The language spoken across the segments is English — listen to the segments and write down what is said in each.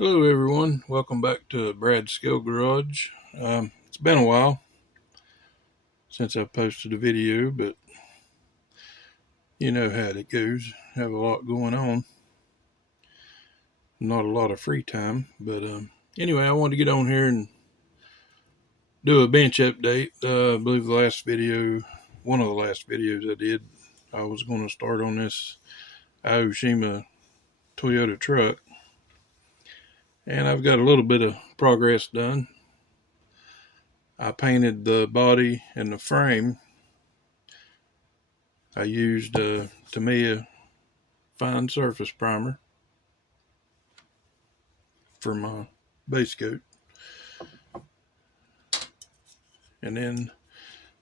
Hello, everyone. Welcome back to Brad's Skill Garage. It's been a while since I posted a video, but you know how it goes. Have a lot going on, not a lot of free time. But anyway, I wanted to get on here and do a bench update. I believe one of the last videos I did, I was going to start on this Aoshima Toyota truck, and I've got a little bit of progress done. I painted the body and the frame. I used Tamiya fine surface primer for my base coat, and then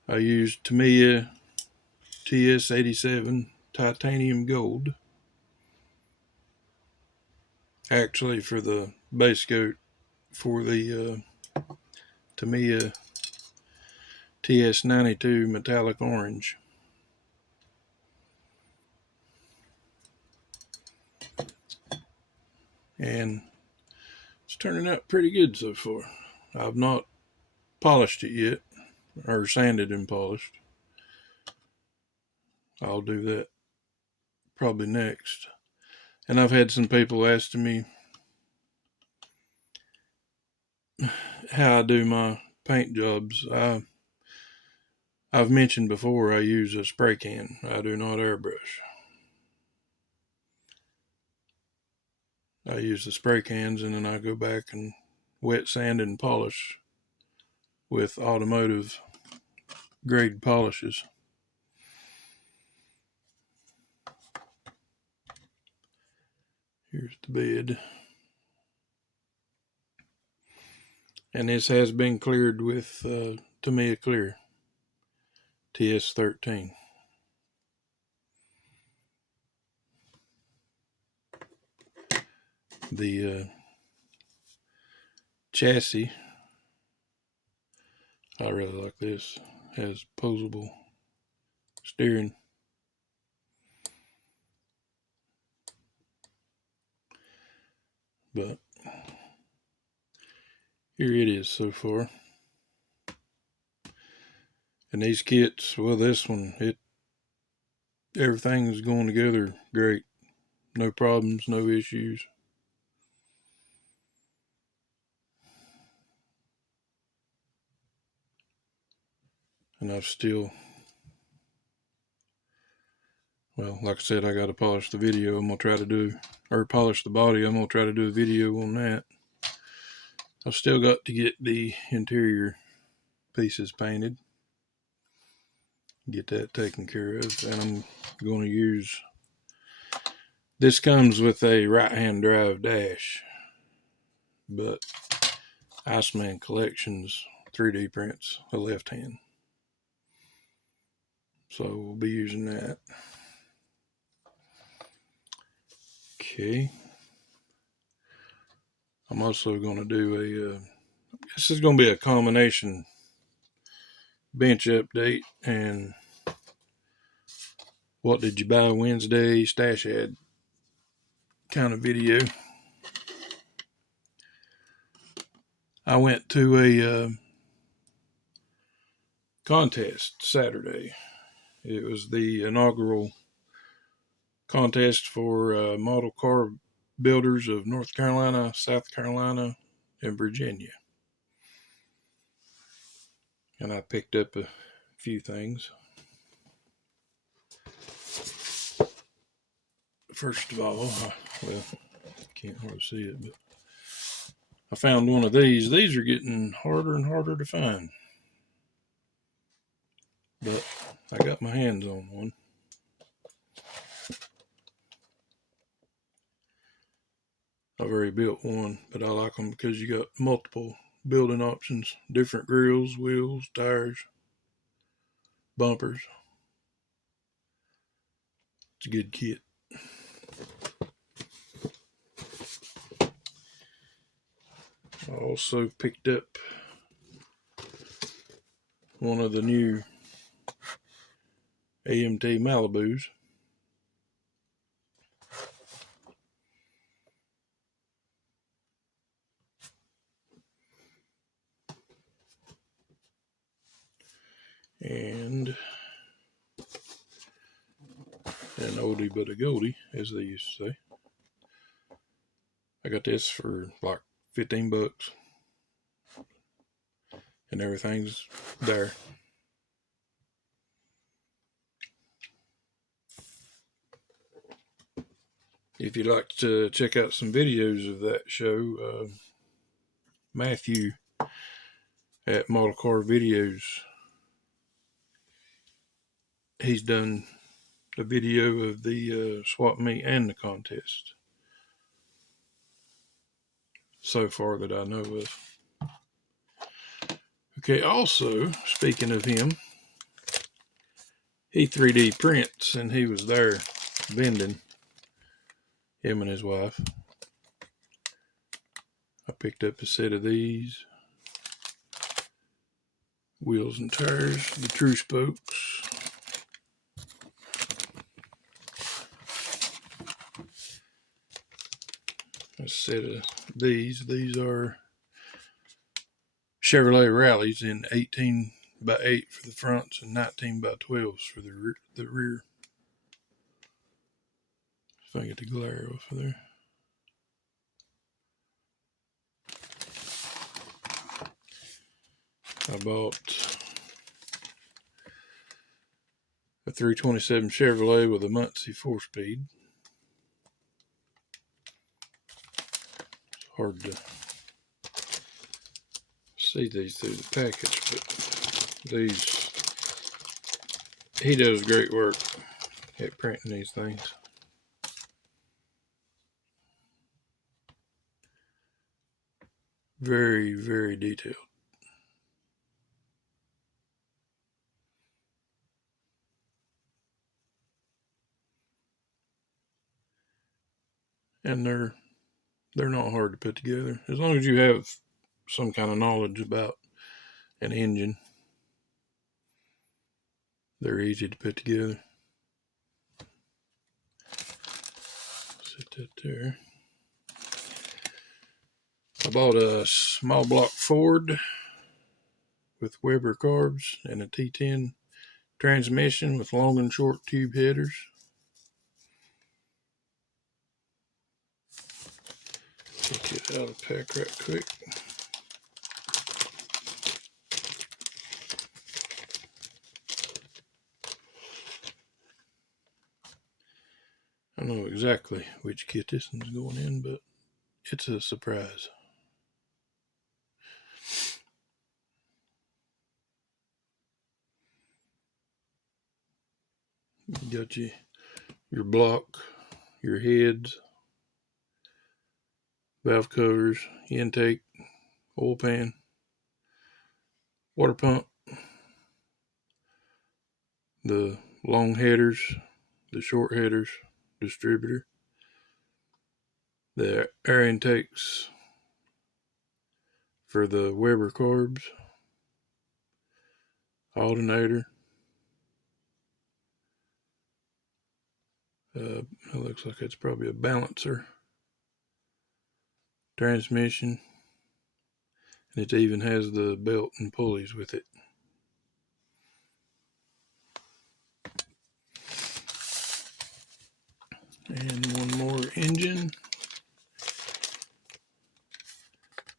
I used Tamiya TS87 titanium gold actually for the base coat for the Tamiya TS92 metallic orange. And it's turning out pretty good so far. I've not polished it yet, or sanded and polished. I'll do that probably next. And I've had some people asking me how I do my paint jobs. I've mentioned before I use a spray can. I do not airbrush. I use the spray cans and then I go back and wet sand and polish with automotive grade polishes. Here's the bed. And this has been cleared with Tamiya Clear TS13. The chassis, I really like this, has posable steering. But here it is so far. And these kits, well, this one, everything is going together great. No problems, no issues. And I've still, well, like I said, I got to polish the video. I'm going to try to do, or polish the body. I'm going to try to do a video on that. I've still got to get the interior pieces painted. Get that taken care of. And I'm going to use, this comes with a right-hand drive dash, but Iceman Collections 3D prints a left hand. So we'll be using that. Okay. I'm also going to do this is going to be a combination bench update and what did you buy Wednesday stash ad kind of video. I went to a contest Saturday. It was the inaugural contest for model car builders of North Carolina, South Carolina, and Virginia. And I picked up a few things. First of all, well, can't hardly see it, but I found one of these. These are getting harder and harder to find. But I got my hands on one. I've already built one, but I like them because you got multiple building options, different grills, wheels, tires, bumpers. It's a good kit. I also picked up one of the new AMT Malibus. oldie but a goldie, as they used to say. I got this for like 15 bucks. And everything's there. If you'd like to check out some videos of that show, Matthew at Model Car Videos, he's done a video of the swap meet and the contest so far that I know of. Okay, also, speaking of him, he 3D prints, and he was there vending, him and his wife. I picked up a set of these. Wheels and tires, the true spokes. A set of these. These are Chevrolet Rallies in 18x8 for the fronts and 19x12s for the rear. If I get the glare off of there. I bought a 327 Chevrolet with a Muncie 4-speed. It's hard to see these through the package, but these, he does great work at printing these things. Very, very detailed. And they're not hard to put together. As long as you have some kind of knowledge about an engine, they're easy to put together. Set that there. I bought a small block Ford with Weber carbs and a T10 transmission with long and short tube headers. Take it out of the pack right quick. I don't know exactly which kit this one's going in, but it's a surprise. You got your block, your heads, valve covers, intake, oil pan, water pump, the long headers, the short headers, distributor, the air intakes for the Weber carbs, alternator. It looks like it's probably a balancer, transmission, and it even has the belt and pulleys with it. And one more engine.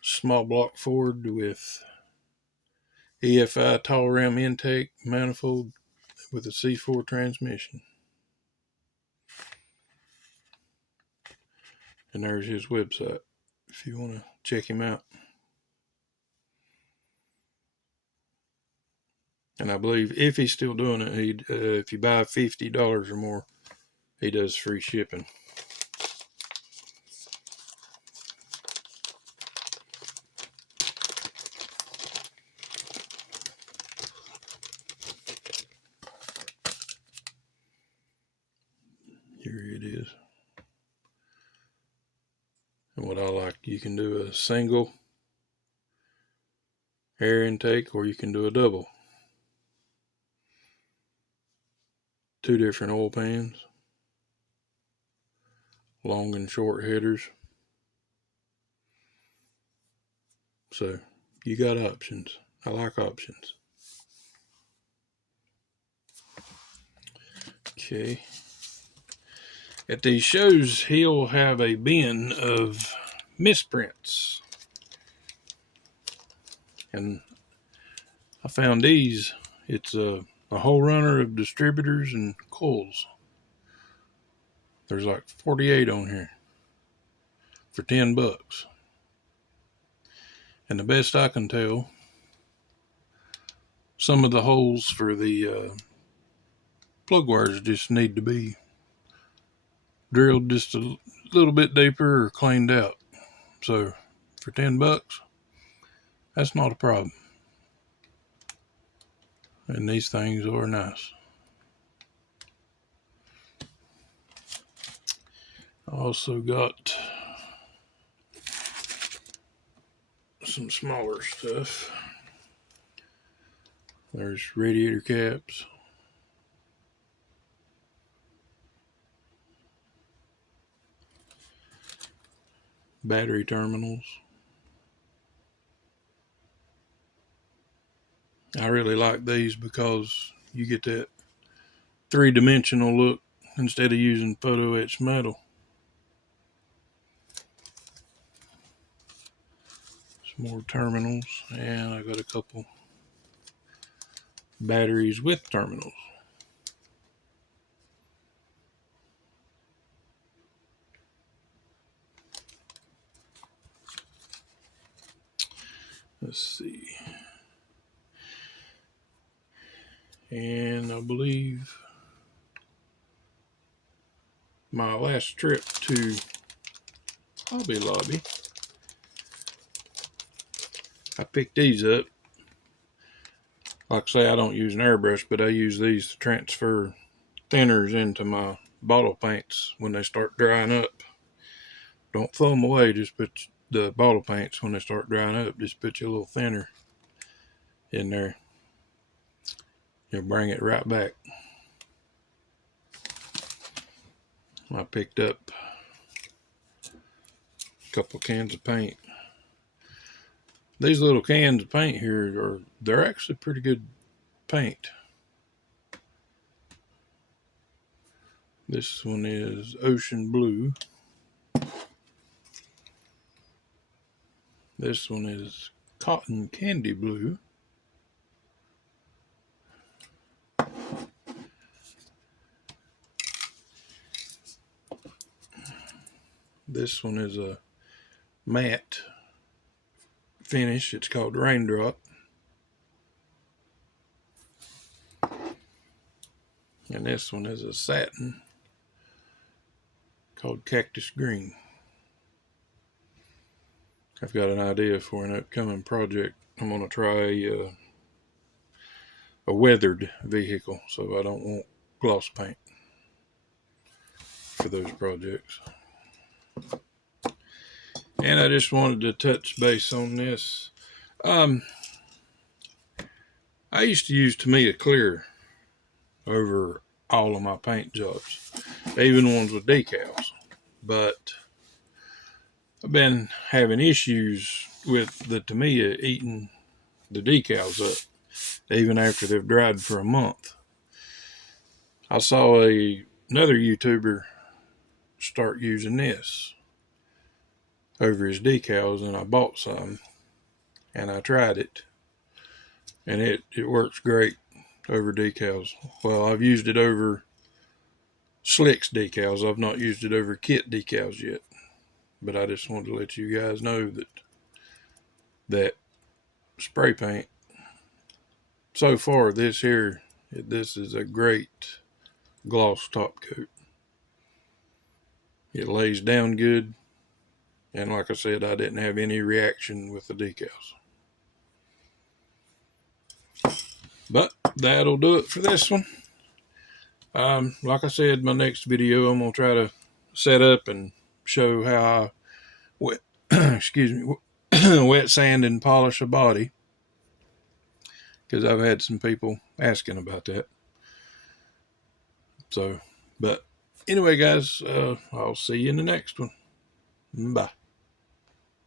Small block Ford with EFI tall ram intake manifold with a C4 transmission. And there's his website if you want to check him out. And I believe if he's still doing it, if you buy $50 or more, he does free shipping. Here it is. And what I like, you can do a single air intake or you can do a double. 2 different oil pans, long and short headers. So you got options. I like options. Okay. At these shows, he'll have a bin of misprints. And I found these. It's a whole runner of distributors and coils. There's like 48 on here for $10. And the best I can tell, some of the holes for the plug wires just need to be drilled just a little bit deeper or cleaned out. So for $10, that's not a problem. And these things are nice. I also got some smaller stuff. There's radiator caps. Battery terminals. I really like these because you get that three-dimensional look instead of using photo etched metal. Some more terminals, and I got a couple batteries with terminals. Let's see. And I believe my last trip to Hobby Lobby, I picked these up. Like I say, I don't use an airbrush, but I use these to transfer thinners into my bottle paints when they start drying up. Don't throw them away, just put the bottle paints when they start drying up, just put your little thinner in there. You'll bring it right back. I picked up a couple cans of paint. These little cans of paint here they're actually pretty good paint. This one is Ocean Blue. This one is Cotton Candy Blue. This one is a matte finish. It's called Raindrop. And this one is a satin called Cactus Green. I've got an idea for an upcoming project. I'm going to try a weathered vehicle, so I don't want gloss paint for those projects. And I just wanted to touch base on this. I used to use Tamiya Clear over all of my paint jobs, even ones with decals. But I've been having issues with the Tamiya eating the decals up, even after they've dried for a month. I saw another YouTuber start using this over his decals, and I bought some and I tried it, and it works great over decals. Well, I've used it over Slicks decals. I've not used it over kit decals yet, but I just wanted to let you guys know that spray paint, so far this is a great gloss top coat. It lays down good, and like I said, I didn't have any reaction with the decals. But that'll do it for this one. Like I said, my next video I'm going to try to set up and show how I wet sand and polish a body, because I've had some people asking about that. So, but anyway, guys, I'll see you in the next one. Bye.